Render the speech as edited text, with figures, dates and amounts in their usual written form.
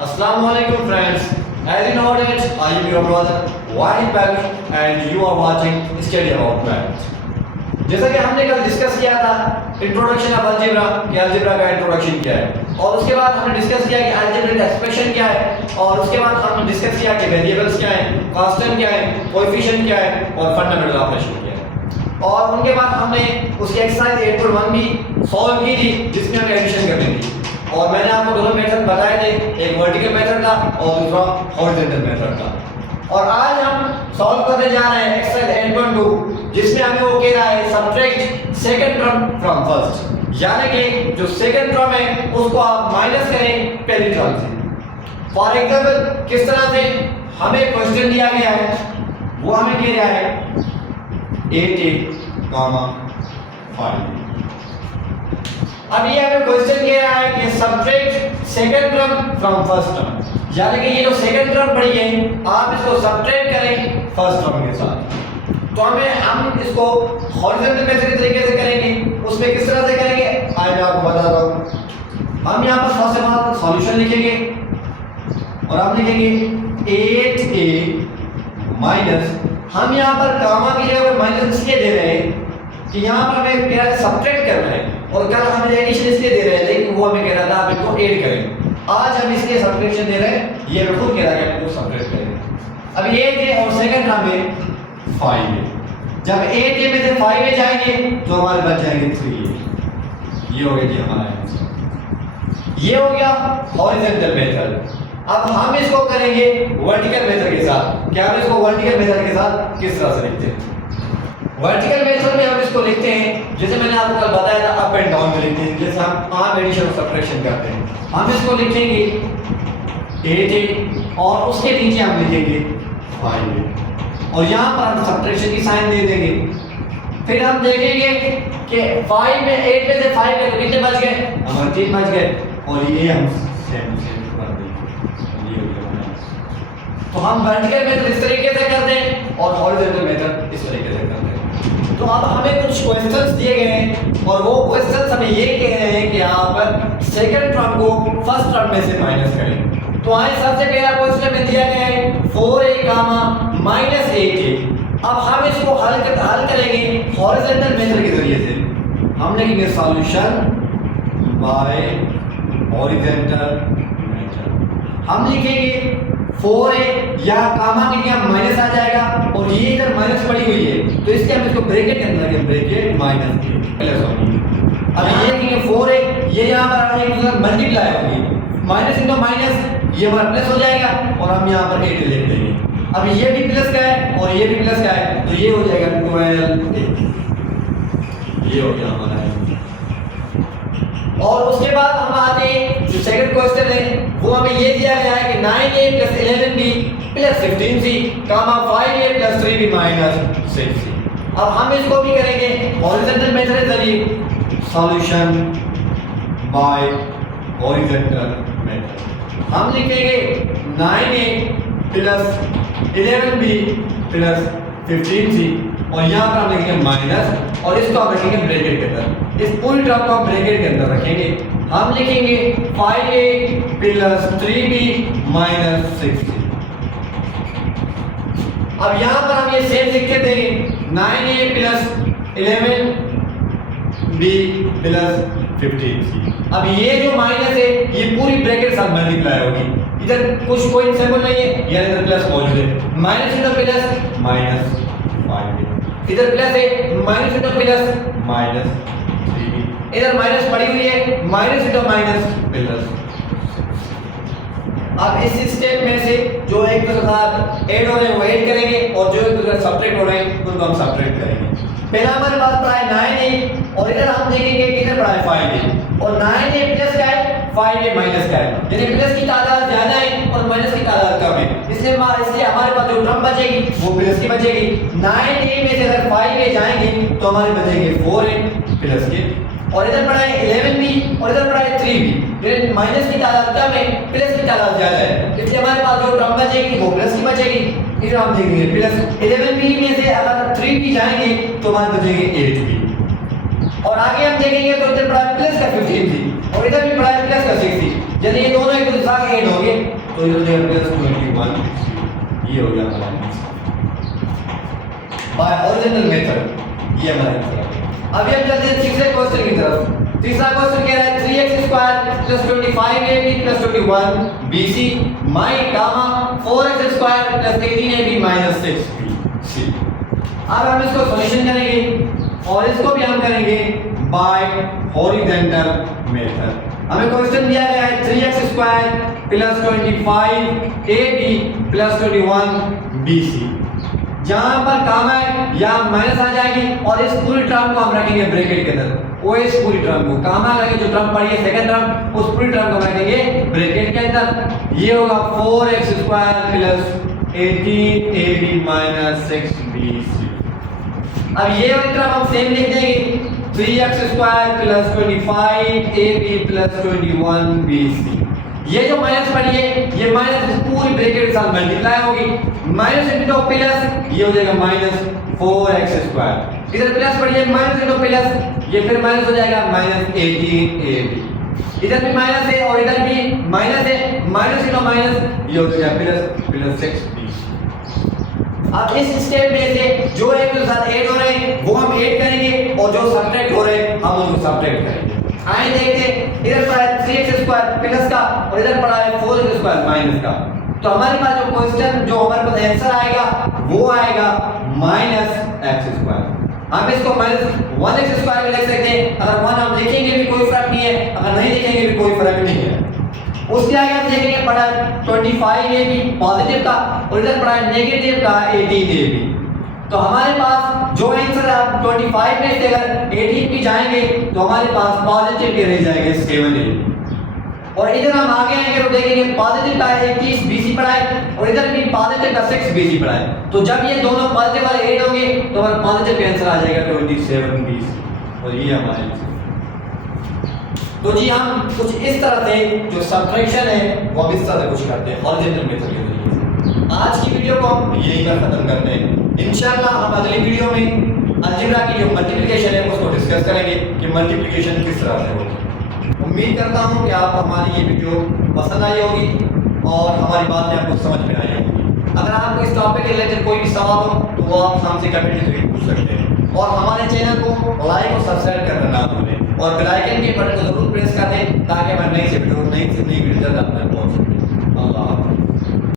Assalamualaikum friends. As you know that I am your brother Wahid Bagri and you are watching Study About Math. जैसा कि हमने कल discuss किया था introduction of algebra कि algebra का इंट्रोडक्शन क्या है और उसके बाद हमने डिस्कस किया कि अलजेब्रिक एक्सप्रेशन क्या है और उसके बाद हमने डिस्कस किया कि वेरिएबल्स क्या हैं, कांस्टेंट क्या है, कोएफिशिएंट क्या है और फंडामेंटल ऑपरेशन क्या है। और उनके बाद हमने उसकी एक्सरसाइज 8.1 भी सॉल्व की थी जिसमें हमें एडिशन करनी थी और मैंने आपको दोनों मेथड बताए थे, एक वर्टिकल मेथड था और दूसरा हॉरिजॉन्टल मेथड था। और आज हम सॉल्व करने जा रहे हैं एक्सरसाइज 8.2 जिसमें हमें वो कह रहा है subtract second term from first, यानी कि जो सेकंड टर्म है उसको आप माइनस करें पहली टर्म से। फॉर एग्जांपल किस तरह से हमें क्वेश्चन दिया गया है वो हमें कह रहा है 8 अब ये हमें क्वेश्चन कह रहा है कि subtract second term from first term, यानी कि ये जो सेकंड टर्म पड़ी है आप इसको सब्ट्रैक्ट करें फर्स्ट टर्म के साथ। तो हम इसको हॉरिजॉन्टल मेथड के तरीके से करेंगे। उसमें किस तरह से करेंगे आज मैं आपको बताता हूं। हम यहां पर सबसे पहले सॉल्यूशन लिखेंगे और हम लिखेंगे 8a माइनस, हम यहां पर गामा की जगह पर माइनस इसलिए दे रहे हैं कि यहां पर हमें कह रहा है सब्ट्रैक्ट करना है और कल हमें एडिशन इसलिए दे रहे हैं लेकिन वो हमें कह रहा था आप इसको ऐड करें। आज हम इसलिए सब्ट्रैक्शन दे रहे हैं, ये हमें खुद कह रहा है कि आपको सब्ट्रैक्ट करें। अब 8 है और सेकंड टर्म में 5 है। जब 8 में से 5 में जाएंगे तो हमारे बच जाएंगे 3। ये हो गया जी हमारा आंसर। ये हो गया हॉरिजॉन्टल मेथड। अब हम इसको करेंगे वर्टिकल मेथड के साथ। क्या हम इसको वर्टिकल मेथड के साथ किस तरह से लिखते हैं? वर्टिकल मेथड में हम इसको लिखते हैं जैसे मैंने आपको कल बताया था अप एंड डाउन में लिखते हैं, जैसे हम आर्म एडिशन और सब्ट्रैक्शन करते हैं। हम इसको लिखेंगे 8 और उसके नीचे हम लिखेंगे 5 और यहाँ पर हम सब्ट्रैक्शन की साइन दे देंगे। फिर हम देखेंगे कि 5 में 8 में से 5 में कितने बच गए, हमारे 3 बच गए और ये हम सेम कर देंगे। तो हम वर्टिकल मेथड इस तरीके से करते हैं और हॉरिजॉन्टल मेथड इस तरीके से करते हैं। तो अब हमें कुछ क्वेश्चंस दिए गए हैं और वो क्वेश्चंस हमें ये कह रहे हैं कि यहाँ पर सेकंड टर्म को फर्स्ट टर्म में से माइनस करें। तो आए सबसे पहला क्वेश्चन में दिया गया है 4a माइनस 8a। अब हम इसको हल करेंगे हॉरिजॉन्टल मेथड के जरिए से। हम लिखेंगे सॉल्यूशन बाय हॉरिजॉन्टल मेथड। हम लिखेंगे 4a या गामा के लिए माइनस आ जाएगा और ये इधर माइनस पड़ी हुई है तो इसलिए हम इसको ब्रैकेट के अंदर रखेंगे, ब्रैकेट माइनस प्लस होगी। अब ये कि 4a ये यहां पर एक दूसरे मल्टीप्लाई होगी, माइनस इनटू माइनस ये हमारा प्लस हो जाएगा और हम यहां पर 8 लिख देंगे। अब ये भी प्लस का है और ये भी प्लस का है तो ये हो जाएगा 12a। ये हो गया हमारा। और उसके बाद हम आते हैं जो सेकंड क्वेश्चन है वो हमें ये दिया गया है कि 9a + 11b + 15c, 5a + 3b - 6c। अब हम इसको भी करेंगे हॉरिजॉन्टल मेथड के जरिए, सॉल्यूशन बाय हॉरिजॉन्टल मेथड। हम लिखेंगे 9a + 11b + 15c और यहाँ पर हम लिखेंगे माइनस और इसको हम रखेंगे ब्रैकेट के अंदर। इस पूरी टर्म को हम ब्रैकेट के अंदर रखेंगे। हम लिखेंगे 5a + 3b - 6c। अब यहाँ पर हम ये सेम लिख के देंगे 9a + 11b + 15c। अब ये जो माइनस है ये पूरी ब्रैकेट साथ मल्टीप्लाई होगी, इधर कुछ कोई सिंबल नहीं है, यानी इधर प्लस मौजूद है। माइनस इनटू प्लस माइनस 5, इधर प्लस है माइनस इनटू प्लस माइनस 3, इधर माइनस पड़ी हुई है माइनस इनटू माइनस प्लस। अब इस स्टेप में से जो एक दूसरे साथ ऐड हो रहे हैं वो ऐड करेंगे और जो एक दूसरे सब्ट्रैक्ट हो रहे हैं उनको हम सब्ट्रैक्ट करेंगे। पहला हमारे पास पड़ा है 9a और इधर हम देखेंगे कि इधर पड़ा है 5a और 9a प्लस का है 5a माइनस का है, यानी प्लस की तादाद ज्यादा है और माइनस की तादाद कम है, इसलिए हमारे पास जो टर्म बचेगी वो प्लस की बचेगी। 9a में से अगर 5a जाएंगे तो हमारे बचेंगे 4a प्लस के और इधर पड़ा है 11b और इधर पड़ा है 3b, माइनस की तादाद कम है प्लस की तादाद ज्यादा है, इसलिए हमारे पास जो टर्म बचेगी वो प्लस की बचेगी। इधर हम देखेंगे प्लस 11b में से अगर 3b जाएंगे तो हमारे बचेंगे 8b और आगे हम देखेंगे तो इधर पड़ा है प्लस का 15b और इधर भी पड़ा है प्लस का 6c, यदि ये दोनों एक दूसरे के साथ ऐड होंगे तो ये हो जाएगा प्लस 21 ये हो गया हमारा आंसर बाय ओरिजिनल मेथड। ये हमारा आंसर है। अभी हम चलते हैं तीसरे क्वेश्चन की तरफ। तीसरा क्वेश्चन कह रहा है 3x square plus 25ab plus 21bc माइ गामा 4x square plus 18ab minus 6bc। अब हम इसको सॉल्यूशन करेंगे और इसको भी हम करेंगे बाय हॉरिजॉन्टल मेथड। हमें क्वेश्चन दिया गया है 3x square plus 25ab plus 21bc। जहां पर गामा है यहाँ माइनस आ जाएगी और इस पूरी टर्म को हम रखेंगे ब्रैकेट के अंदर। वो इस पूरी टर्म को गामा का जो टर्म पड़ी है सेकंड टर्म उस पूरी टर्म को रखेंगे ब्रैकेट के अंदर। ये होगा 4x square plus 18ab minus 6bc। अब ये वाली टर्म हम सेम लिख देंगे 3x square plus 25ab plus 21bc। ये जो माइनस पड़ी है ये माइनस पूरी ब्रैकेट के साथ मल्टीप्लाई होगी। माइनस इंटू प्लस ये हो जाएगा माइनस 4x स्क्वायर। इधर प्लस पड़ी है माइनस इंटू प्लस ये फिर माइनस हो जाएगा माइनस 18ab। इधर भी माइनस है और इधर भी माइनस है। माइनस इंटू माइनस ये हो जाएगा प्लस प्लस 6b। अब इस स्टेप में से जो एक के साथ ऐड हो रहे हैं वो हम ऐड करेंगे और जो सब्ट्रैक्ट हो रहे हैं हम उनको सब्ट्रैक्ट करेंगे। आइए देखते हैं इधर पड़ा है 3x स्क्वायर प्लस का और इधर पड़ा है 4x स्क्वायर माइनस का। तो हमारे पास जो क्वेश्चन जो हमारे पास आंसर आएगा वो आएगा माइनस x स्क्वायर। हम इसको माइनस 1x स्क्वायर में लिख सकते हैं। अगर 1 हम लिखेंगे भी कोई फर्क नहीं है, अगर नहीं लिखेंगे भी कोई फर्क नहीं है। उसके आगे हम देखेंगे पड़ा 25ab पॉजिटिव का और इधर पड़ा है नेगेटिव का 18ab। तो हमारे पास जो आंसर है आप 25 में से अगर 18 भी जाएंगे तो हमारे पास पॉजिटिव के रह जाएंगे 7ab। और इधर हम आगे आएंगे तो देखेंगे पॉजिटिव का 21bc पड़ा है और इधर भी पॉजिटिव का 6bc पड़ा है। तो जब ये दोनों पॉजिटिव वाले ऐड होंगे तो हमारा पॉजिटिव का आंसर आ जाएगा 27bc और ये हमारा आंसर। तो जी हम कुछ इस तरह से जो सब्ट्रैक्शन है वो हम इस तरह से कुछ करते हैं हॉरिजॉन्टल मेथड के जरिए से। आज की वीडियो को हम यहीं पर खत्म करते हैं। इंशाल्लाह हम अगली वीडियो में अलजेब्रा की जो मल्टीप्लिकेशन है उसको डिस्कस करेंगे कि मल्टीप्लिकेशन किस तरह से होगी। उम्मीद करता हूँ कि आप हमारी ये वीडियो पसंद आई होगी और हमारी बातें आपको समझ में आई होगी। अगर आपको इस टॉपिक के रिलेटेड कोई भी सवाल हो तो वो आप हमसे कमेंट में पूछ सकते हैं और हमारे चैनल को लाइक और सब्सक्राइब करना ना भूलें और बेल आइकन के बटन को जरूर प्रेस कर दें ताकि हमारे नई से वीडियो नई वीडियो जल्द आप तक पहुंच सके। अल्लाह।